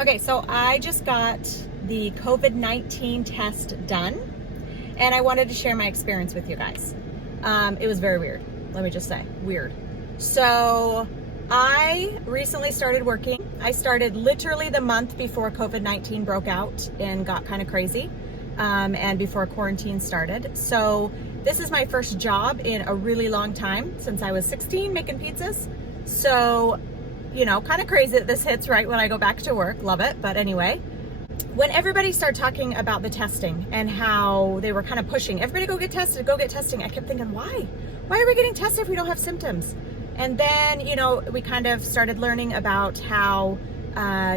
Okay, so I just got the COVID-19 test done, and I wanted to share my experience with you guys. It was very weird. Let me just say, weird. So I recently started working. I started literally the month before COVID-19 broke out and got kind of crazy, and before quarantine started. So this is my first job in a really long time, since I was 16 making pizzas. So, you know, kind of crazy that this hits right when I go back to work. Love it. But anyway, when everybody started talking about the testing and how they were kind of pushing, everybody go get tested, go get testing. I kept thinking, why? Why are we getting tested if we don't have symptoms? And then, you know, we kind of started learning about how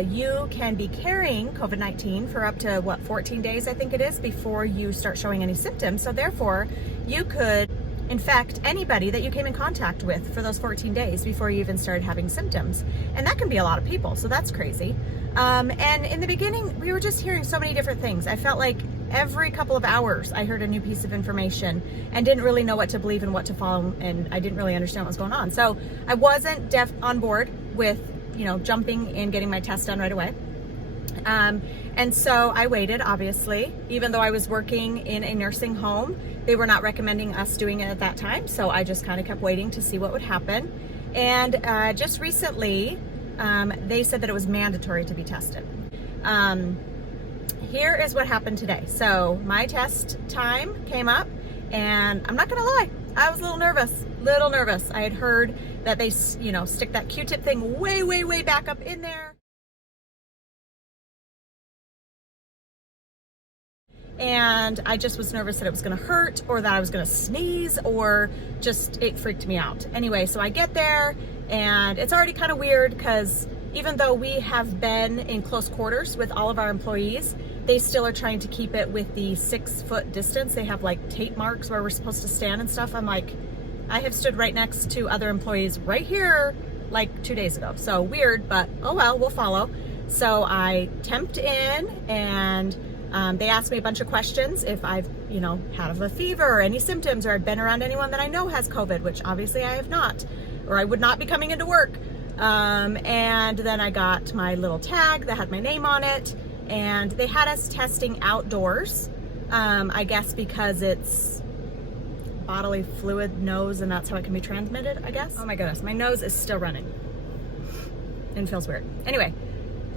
you can be carrying COVID-19 for up to, 14 days, I think it is, before you start showing any symptoms. So therefore, you could infect anybody that you came in contact with for those 14 days before you even started having symptoms. And that can be a lot of people, so that's crazy. And in the beginning, we were just hearing so many different things. I felt like every couple of hours I heard a new piece of information and didn't really know what to believe and what to follow, and I didn't really understand what was going on. So I wasn't on board with, you know, jumping and getting my test done right away. And so I waited, obviously, even though I was working in a nursing home. They were not recommending us doing it at that time, so I just kind of kept waiting to see what would happen. And just recently, they said that it was mandatory to be tested. Here is what happened today. So my test time came up, and I'm not gonna lie, I was a little nervous. I had heard that they, you know, stick that Q-tip thing way, way, way back up in there. And I just was nervous that it was gonna hurt, or that I was gonna sneeze, or just, it freaked me out. Anyway, so I get there, and it's already kind of weird because even though we have been in close quarters with all of our employees, they still are trying to keep it with the 6-foot distance. They have like tape marks where we're supposed to stand and stuff. I'm like, I have stood right next to other employees right here like 2 days ago. So weird, but oh well, we'll follow. So I temped in, and they asked me a bunch of questions if I've, you know, had a fever or any symptoms, or I've been around anyone that I know has COVID, which obviously I have not, or I would not be coming into work. And then I got my little tag that had my name on it, and they had us testing outdoors, I guess because it's bodily fluid nose, and that's how it can be transmitted, I guess. Oh my goodness, my nose is still running and feels weird. Anyway,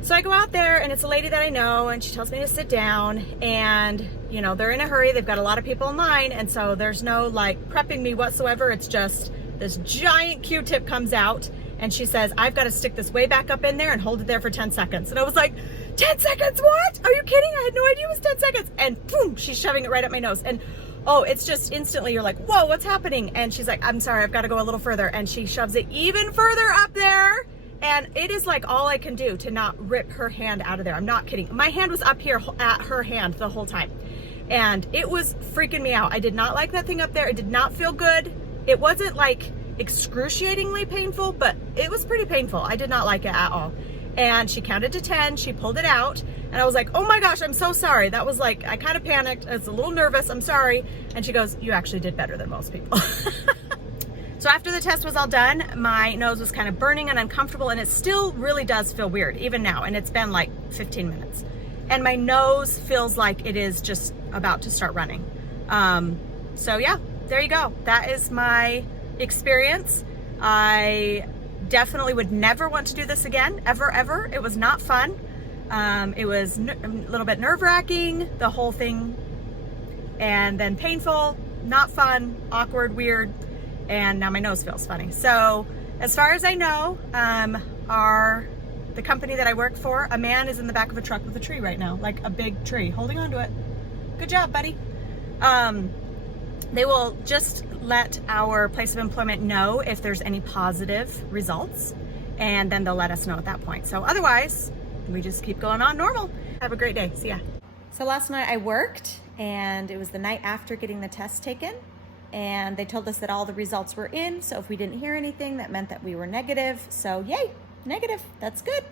so I go out there, and it's a lady that I know, and she tells me to sit down, and you know, they're in a hurry. They've got a lot of people in line, and so there's no like prepping me whatsoever. It's just this giant Q-tip comes out, and she says, I've got to stick this way back up in there and hold it there for 10 seconds. And I was like, 10 seconds, what? Are you kidding? I had no idea it was 10 seconds. And boom, she's shoving it right up my nose. And oh, it's just instantly, you're like, whoa, what's happening? And she's like, I'm sorry, I've got to go a little further. And she shoves it even further up there. And it is like all I can do to not rip her hand out of there. I'm not kidding. My hand was up here at her hand the whole time. And it was freaking me out. I did not like that thing up there. It did not feel good. It wasn't like excruciatingly painful, but it was pretty painful. I did not like it at all. And she counted to 10, she pulled it out, and I was like, oh my gosh, I'm so sorry. That was like, I kind of panicked. I was a little nervous, I'm sorry. And she goes, you actually did better than most people. So after the test was all done, my nose was kind of burning and uncomfortable, and it still really does feel weird, even now, and it's been like 15 minutes. And my nose feels like it is just about to start running. So yeah, there you go. That is my experience. I definitely would never want to do this again, ever. It was not fun. It was a little bit nerve-wracking, the whole thing, and then painful, not fun, awkward, weird, and now my nose feels funny. So as far as I know, the company that I work for, a man is in the back of a truck with a tree right now, like a big tree, holding on to it. Good job, buddy. They will just let our place of employment know if there's any positive results, and then they'll let us know at that point. So otherwise, we just keep going on normal. Have a great day. See ya. So last night I worked, and it was the night after getting the test taken, and they told us that all the results were in. So if we didn't hear anything, that meant that we were negative. So yay, negative. That's good.